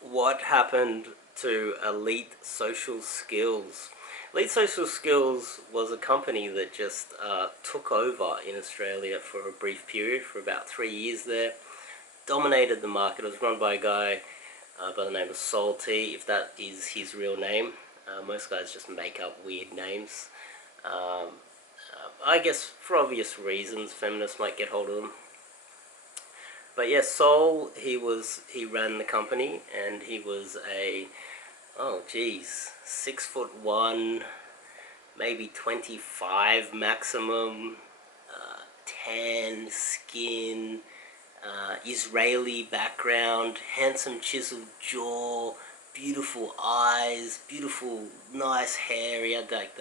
what happened to Elite Social Skills. Elite Social Skills was a company that just took over in Australia for a brief period, for about 3 years there. Dominated the market. It was run by a guy by the name of Salty, if that is his real name. Most guys just make up weird names. I guess for obvious reasons, feminists might get hold of them. But yeah, Sol, he ran the company, and he was a, oh geez, 6'1", maybe 25 maximum, tan skin, Israeli background, handsome chiseled jaw, beautiful eyes, beautiful nice hair. He had like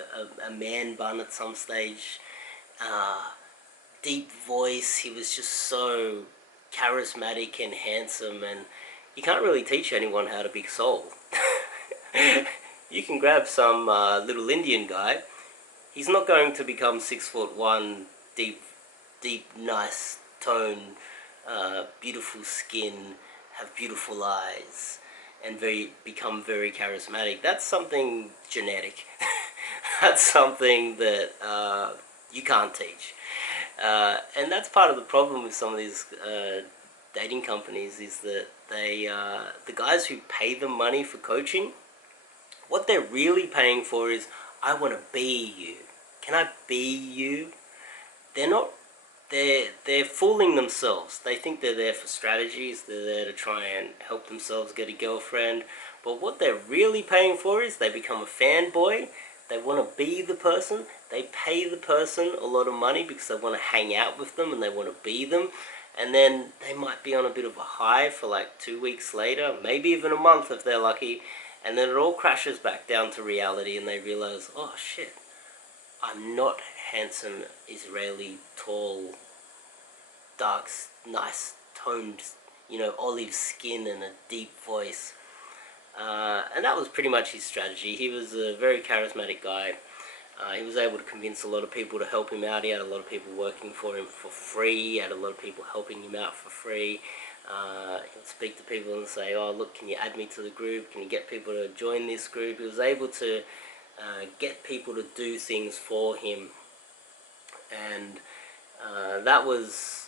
a man bun at some stage. Deep voice. He was just so charismatic and handsome, and you can't really teach anyone how to be soul. You can grab some little Indian guy. He's not going to become 6'1", deep, nice tone, beautiful skin, have beautiful eyes, and become very charismatic. That's something genetic. That's something that you can't teach. And that's part of the problem with some of these dating companies, is that the guys who pay them money for coaching, what they're really paying for is, I want to be you. Can I be you? They're not. They're fooling themselves. They think they're there for strategies. They're there to try and help themselves get a girlfriend. But what they're really paying for is, they become a fanboy. They want to be the person. They pay the person a lot of money because they want to hang out with them and they want to be them. And then they might be on a bit of a high for like 2 weeks later, maybe even a month if they're lucky. And then it all crashes back down to reality, and they realize, oh shit, I'm not handsome, Israeli, tall, dark, nice toned, olive skin and a deep voice. And that was pretty much his strategy. He was a very charismatic guy. He was able to convince a lot of people to help him out. He had a lot of people working for him for free. He had a lot of people helping him out for free. He'd speak to people and say, oh look, can you add me to the group? Can you get people to join this group? He was able to get people to do things for him. And that was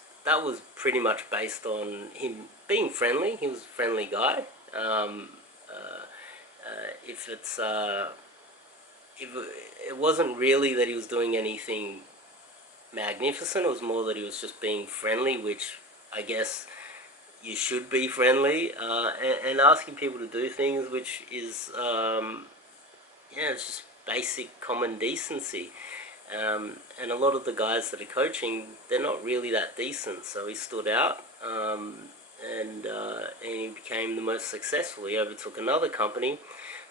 pretty much based on him being friendly. He was a friendly guy. It wasn't really that he was doing anything magnificent. It was more that he was just being friendly, which I guess you should be friendly, and asking people to do things, which is it's just basic common decency. And a lot of the guys that are coaching, they're not really that decent. So he stood out, and he became the most successful. He overtook another company.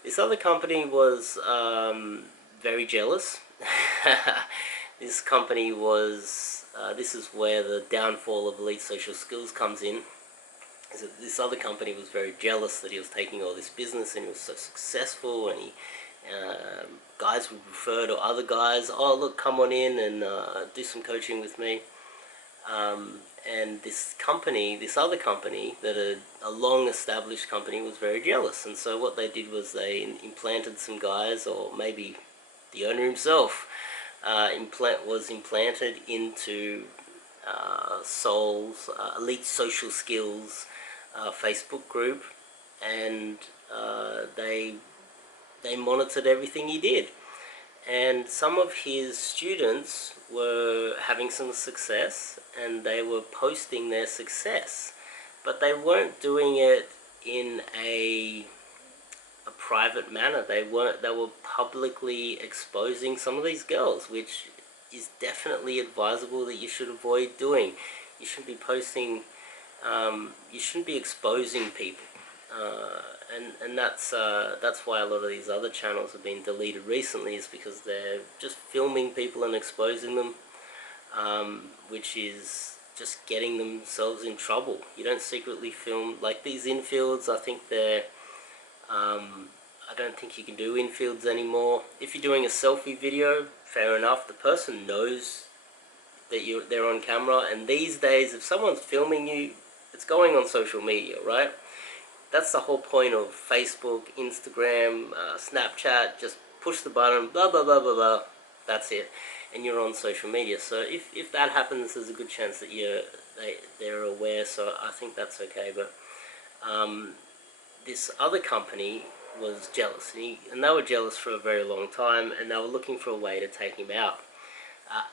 This other company was very jealous. This company was, this is where the downfall of Elite Social Skills comes in. Is that this other company was very jealous that he was taking all this business and he was so successful, and he guys would refer to other guys, oh look, come on in and do some coaching with me. And this other company, a long established company, was very jealous. And so what they did was they implanted some guys, or maybe the owner himself was implanted into Sol's Elite Social Skills Facebook group, and they monitored everything he did. And some of his students were having some success, and they were posting their success, but they weren't doing it in a private manner. They were publicly exposing some of these girls, which is definitely advisable that you should avoid doing. You shouldn't be posting, you shouldn't be exposing people. And that's why a lot of these other channels have been deleted recently, is because they're just filming people and exposing them, which is just getting themselves in trouble. You don't secretly film, like these infields. I think I don't think you can do infields anymore. If you're doing a selfie video, fair enough, the person knows that they're on camera, and these days if someone's filming you, it's going on social media, right? That's the whole point of Facebook, Instagram, Snapchat. Just push the button, blah blah blah blah blah. That's it, and you're on social media. So if that happens, there's a good chance that they're aware. So I think that's okay. But this other company was jealous, and they were jealous for a very long time, and they were looking for a way to take him out.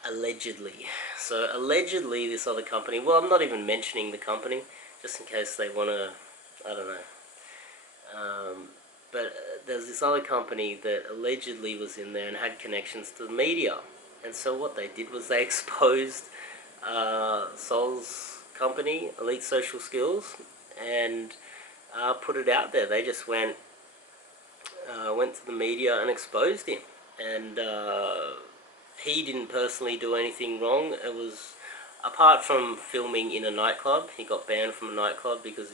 Allegedly. So allegedly this other company, well, I'm not even mentioning the company, just in case they want to, I don't know. But there's this other company that allegedly was in there and had connections to the media. And so what they did was they exposed Sol's company, Elite Social Skills, and put it out there. They just went to the media and exposed him. And he didn't personally do anything wrong. It was, apart from filming in a nightclub, he got banned from a nightclub because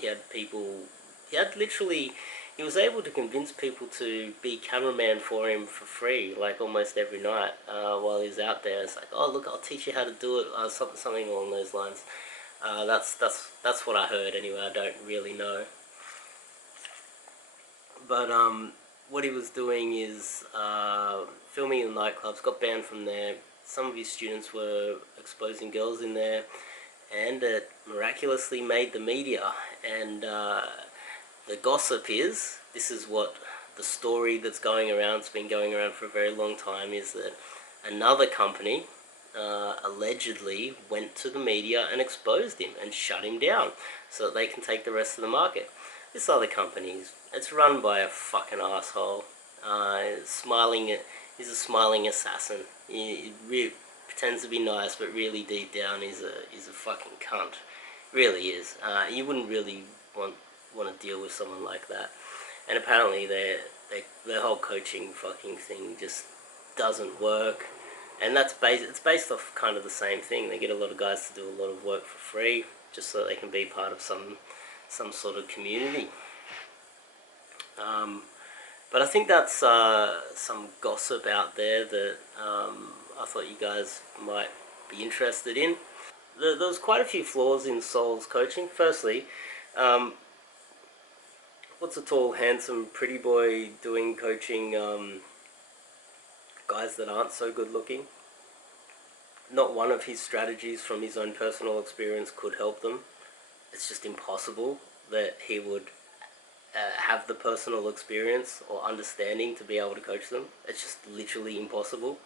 he had people, he was able to convince people to be cameraman for him for free, like almost every night while he's out there. It's like, oh look, I'll teach you how to do it, something along those lines. That's what I heard anyway. I don't really know. But what he was doing is filming in nightclubs, got banned from there. Some of his students were exposing girls in there, and it miraculously made the media. And the gossip is, this is what the story that's going around, it's been going around for a very long time, is that another company allegedly went to the media and exposed him and shut him down so that they can take the rest of the market. This other company, it's run by a fucking asshole. He's a smiling assassin. He pretends to be nice, but really deep down he's a fucking cunt. Really is. You wouldn't really want to deal with someone like that. And apparently their whole coaching fucking thing just doesn't work. And it's based off kind of the same thing. They get a lot of guys to do a lot of work for free, just so they can be part of some sort of community. But I think that's some gossip out there that I thought you guys might be interested in. There was quite a few flaws in Sol's coaching. Firstly, what's a tall, handsome, pretty boy doing coaching guys that aren't so good looking? Not one of his strategies from his own personal experience could help them. It's just impossible that he would have the personal experience or understanding to be able to coach them. It's just literally impossible.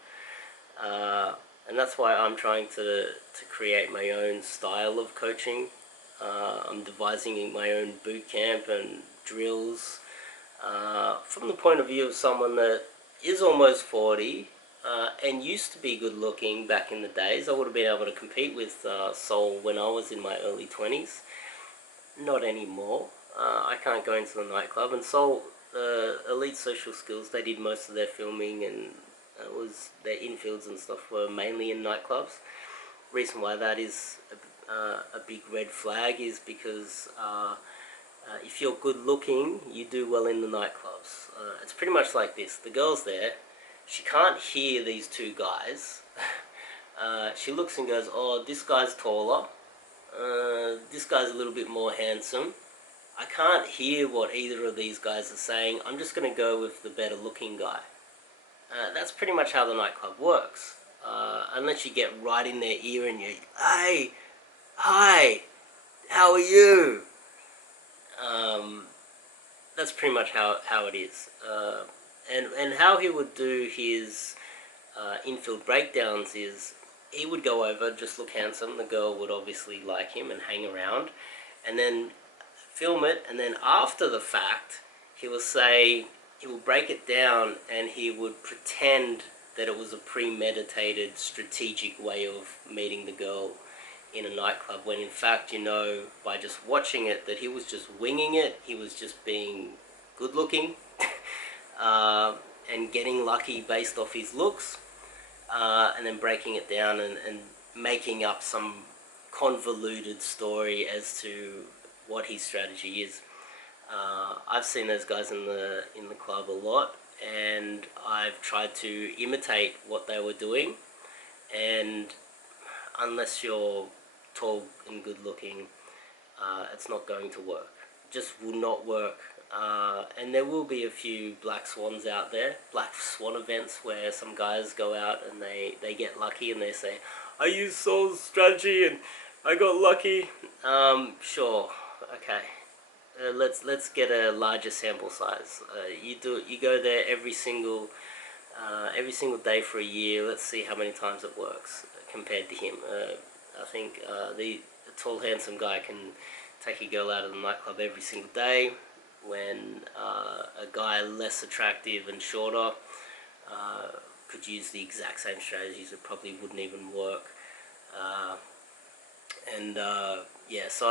And that's why I'm trying to create my own style of coaching. I'm devising my own boot camp and drills from the point of view of someone that is almost 40 and used to be good looking back in the days. I would have been able to compete with Sol when I was in my early 20s. Not anymore. I can't go into the nightclub. And Sol, Elite Social Skills, they did most of their filming, and their infields and stuff were mainly in nightclubs. Reason why that is a big red flag is because if you're good looking, you do well in the nightclubs. It's pretty much like this. The girl's there. She can't hear these two guys. She looks and goes, oh, this guy's taller. This guy's a little bit more handsome. I can't hear what either of these guys are saying. I'm just going to go with the better looking guy. That's pretty much how the nightclub works. Unless you get right in their ear and you, hey, hi, how are you? That's pretty much how it is. And how he would do his infield breakdowns is he would go over, just look handsome. The girl would obviously like him and hang around, and then film it. And then after the fact, he will break it down, and he would pretend that it was a premeditated, strategic way of meeting the girl in a nightclub, when in fact, by just watching it, that he was just winging it. He was just being good looking and getting lucky based off his looks, and then breaking it down and making up some convoluted story as to what his strategy is. I've seen those guys in the club a lot, and I've tried to imitate what they were doing, and unless you're tall and good looking, it's not going to work. just will not work. And there will be a few black swans out there, black swan events, where some guys go out and they get lucky and they say, I used Saul's strategy and I got lucky. Sure, okay. Let's get a larger sample size. You go there every single day for a year. Let's see how many times it works compared to him. I think the tall, handsome guy can take a girl out of the nightclub every single day, when a guy less attractive and shorter could use the exact same strategies. It probably wouldn't even work. Yeah, so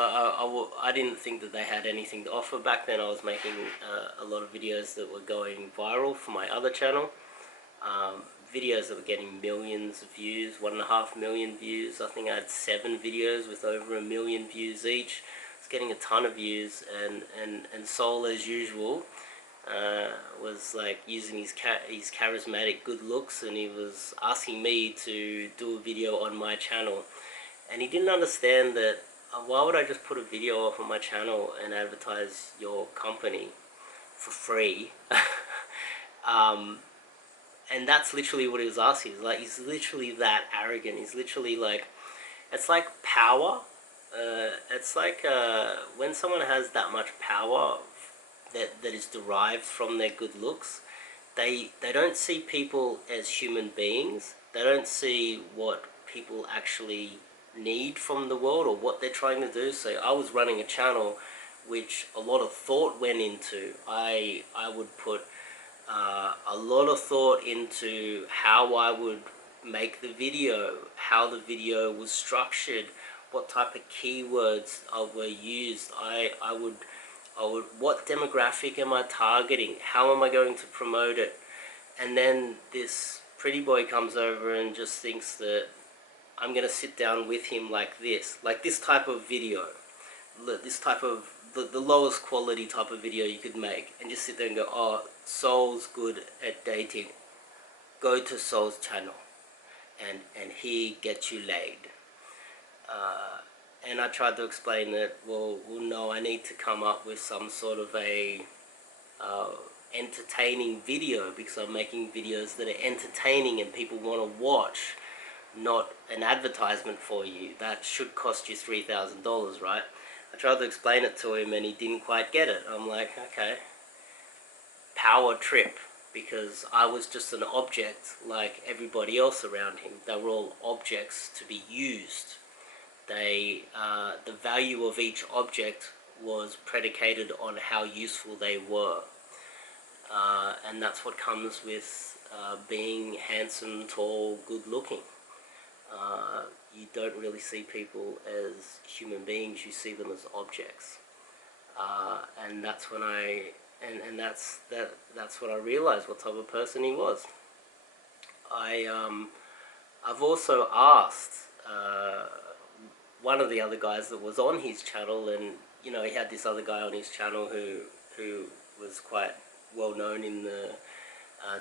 I didn't think that they had anything to offer. Back then I was making a lot of videos that were going viral for my other channel. Videos that were getting millions of views, 1.5 million views. I think I had 7 videos with over 1 million views each. It's getting a ton of views, and Soul, as usual, was like using his charismatic good looks, and he was asking me to do a video on my channel. And he didn't understand that why would I just put a video up on my channel and advertise your company for free? And that's literally what he was asking. He's literally that arrogant. He's literally like, it's like power. It's like when someone has that much power that is derived from their good looks, they don't see people as human beings. They don't see what people actually need from the world or what they're trying to do. So I was running a channel which a lot of thought went into. I would put a lot of thought into how I would make the video, how the video was structured, what type of keywords were used. I would, what demographic am I targeting? How am I going to promote it? And then this pretty boy comes over and just thinks that I'm going to sit down with him like this type of video, this type of, the lowest quality type of video you could make, and just sit there and go, oh, Soul's good at dating. Go to Soul's channel, and he gets you laid. And I tried to explain that, well, no, I need to come up with some sort of a entertaining video, because I'm making videos that are entertaining and people want to watch, not an advertisement for you that should cost you $3,000, right? I tried to explain it to him and he didn't quite get it. I'm like, okay, power trip, because I was just an object like everybody else around him. They were all objects to be used. The value of each object was predicated on how useful they were. And that's what comes with being handsome, tall, good looking. You don't really see people as human beings, you see them as objects. And that's when that's when I realized what type of person he was. I've also asked one of the other guys that was on his channel, and you know, he had this other guy on his channel who was quite well known in the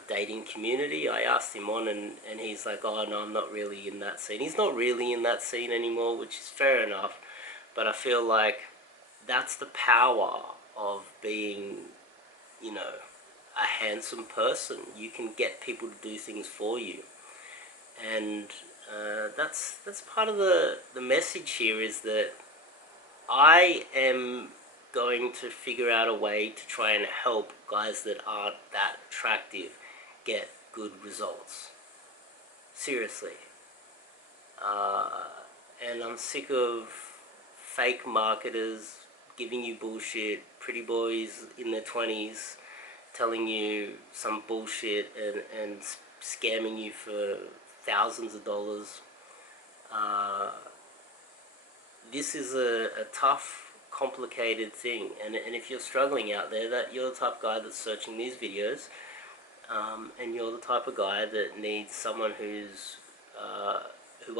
dating community. I asked him on, and he's like, oh no, I'm not really in that scene. He's not really in that scene anymore, which is fair enough, but I feel like that's the power of being, you know, a handsome person. You can get people to do things for you, and that's part of the message here, is that I am going to figure out a way to try and help guys that aren't that attractive get good results. Seriously. And I'm sick of fake marketers giving you bullshit, pretty boys in their 20s telling you some bullshit and scamming you for thousands of dollars. This is a tough, complicated thing, and if you're struggling out there, that you're the type of guy that's searching these videos, and you're the type of guy that needs someone who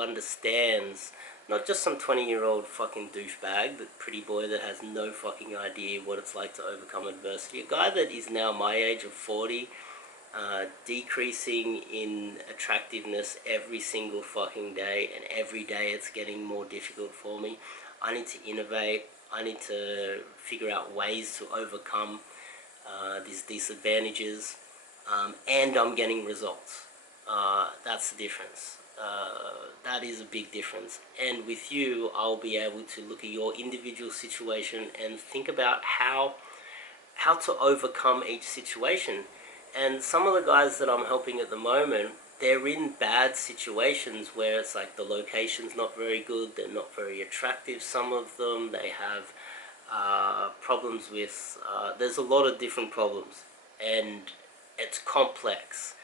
understands, not just some 20-year-old fucking douchebag, that pretty boy that has no fucking idea what it's like to overcome adversity, a guy that is now my age of 40, decreasing in attractiveness every single fucking day, and every day it's getting more difficult for me. I need to innovate. I need to figure out ways to overcome these disadvantages, and I'm getting results. That's the difference. That is a big difference. And with you, I'll be able to look at your individual situation and think about how to overcome each situation. And some of the guys that I'm helping at the moment, they're in bad situations where it's like the location's not very good, they're not very attractive. Some of them, they have problems with, there's a lot of different problems, and it's complex,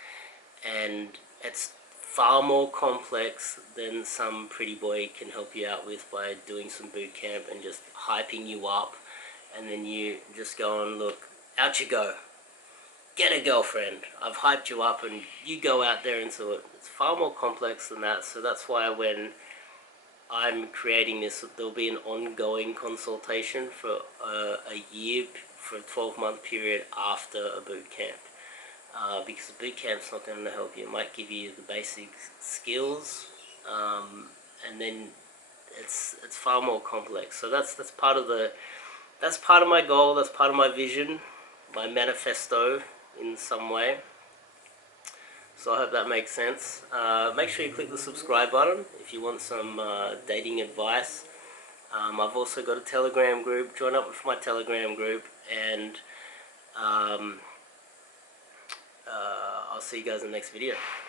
and it's far more complex than some pretty boy can help you out with by doing some boot camp and just hyping you up, and then you just go and look, out you go, get a girlfriend, I've hyped you up, and you go out there into it. It's far more complex than that. So that's why when I'm creating this, there'll be an ongoing consultation for a year, for a 12-month period after a boot camp. Because a boot camp's not going to help you. It might give you the basic skills, and then it's far more complex. So that's part of my goal. That's part of my vision, my manifesto in some way. So I hope that makes sense. Make sure you click the subscribe button if you want some dating advice. I've also got a Telegram group. Join up with my Telegram group, and I'll see you guys in the next video.